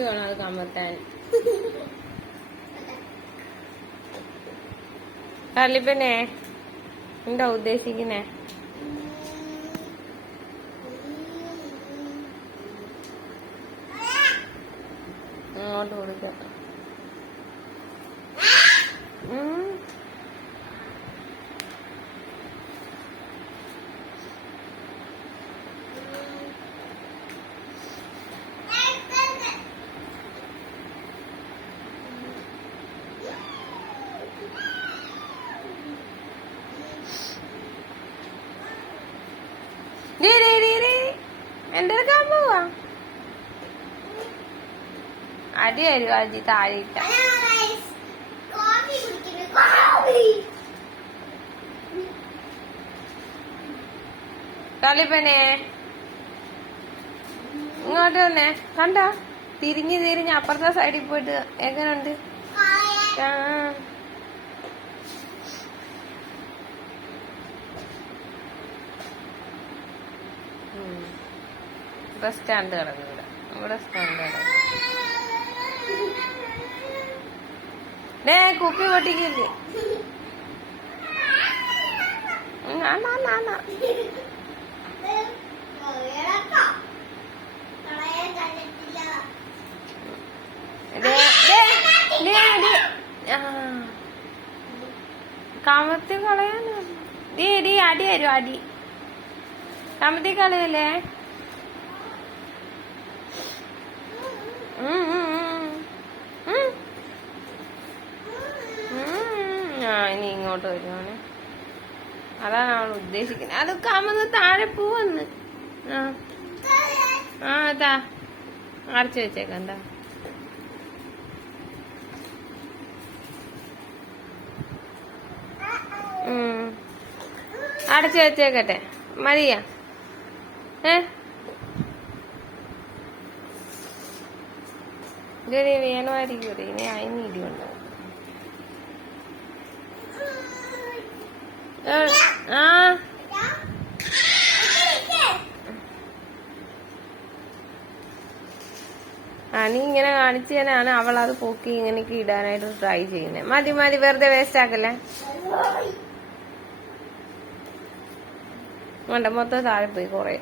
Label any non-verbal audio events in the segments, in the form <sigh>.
എന്നിട്ട് വേണം അത് കമത്താൻ. തലിപ്പനെ എന്താ ഉദ്ദേശിക്കുന്നേ? അങ്ങോട്ട് കൊടുക്കാം ഉം. ഡേ, ഡേ, ഡേ, ഡേ. എന്റെ അടുക്കാൻ പോവാ അടി വരും അജി താഴെ കോഫി കുടിക്കുന്നു കോഫി കളിപ്പനെ ഇങ്ങോട്ട് വന്നേ. കണ്ടോ? തിരിഞ്ഞ് തിരിഞ്ഞ് അപ്പുറത്തെ സൈഡിൽ പോയിട്ട് എങ്ങനുണ്ട് ആ. ഉം. ഇവിടെ സ്റ്റാൻഡ് കിടന്നു ഇവിടെ. ഇവിടെ സ്റ്റാൻഡ് കിടന്നു ഡേ കുപ്പി പൊട്ടിക്കില്ലേ. കമത്തി കളയാനോ? ഡി ഡി അടി വരും അടി? കമത്തി കളയല്ലേ? ഇങ്ങോട്ട് വരുവാണ്. അതാണ് അവൾ ഉദ്ദേശിക്കുന്നത്. അതൊക്കെ അമ്മന്ന് താഴെ പോവെന്ന്. ആ. ആ അതാ അടച്ചു വെച്ചേക്കാം ഉം. അടച്ചു വെച്ചേക്കട്ടെ. മതിയാ. ഏ? ഇതൊരു വേണമായിരിക്കും. ഇനി അതിന് ഇടിയുണ്ടാവും ഏ, ആ ആ. നീ ഇങ്ങനെ കാണിച്ചു തന്നെയാണ് അവൾ അത് പൊക്കി ഇങ്ങനെയൊക്കെ ഇടാനായിട്ട് ട്രൈ ചെയ്യുന്നത് മതി മതി വെറുതെ വേസ്റ്റ് ആക്കല്ലേ? വേണ്ട മൊത്തം താഴെ പോയി കൊറേ.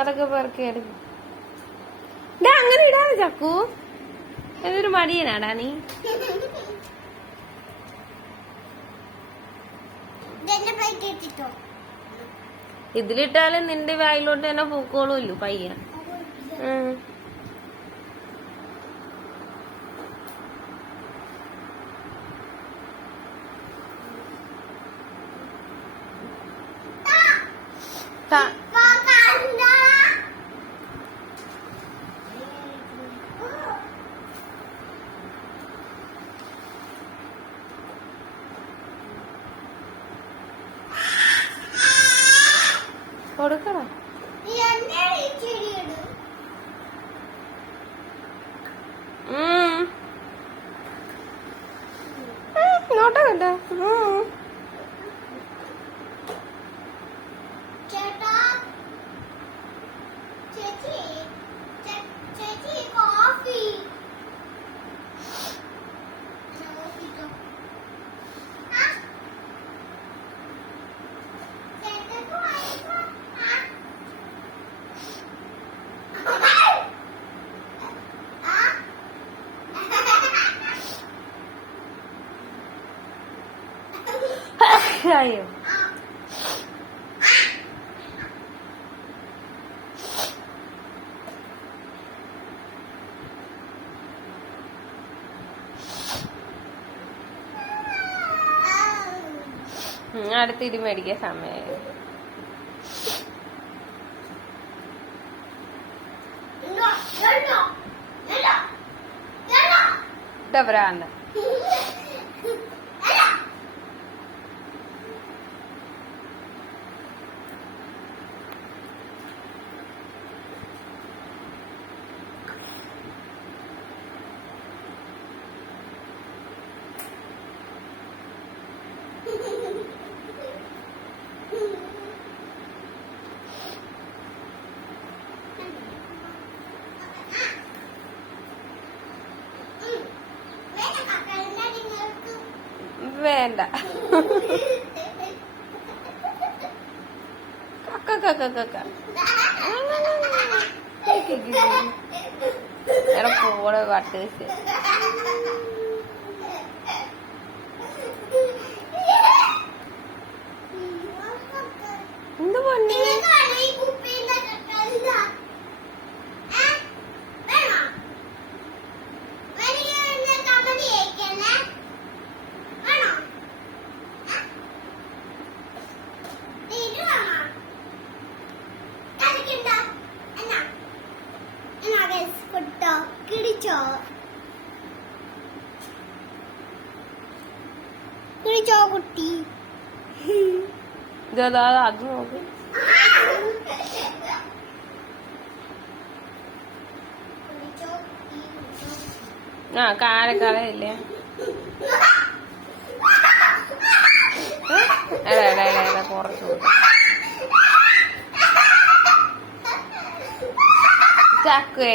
അതൊക്കെ പെറുക്കിയെടുക്കും അങ്ങനെ ഇടാതെ ചക്കു. എന്നൊരു മടിയനാടാ നീ. <laughs> ഇതിലിട്ടാലും നിന്റെ വായിലോട്ട് തന്നെ പൂക്കോളുമല്ലോ പയ്യ. ഉം. ത- കൊടുക്കണം? നോട്ടം കണ്ടോ? ചായയോ അടുത്ത് ഇത് മേടിക്കാൻ സമയമായി ഇതാ പറയാ വേണ്ട. എടാ പോടെ പാട്ട് വെച്ച് ഒരു കുട്ടി അത് നോക്ക്. ആ കാരക്കാരല്ലേ അല്ല അല്ല അല്ല കുറച്ചു ചാക്കുവേ.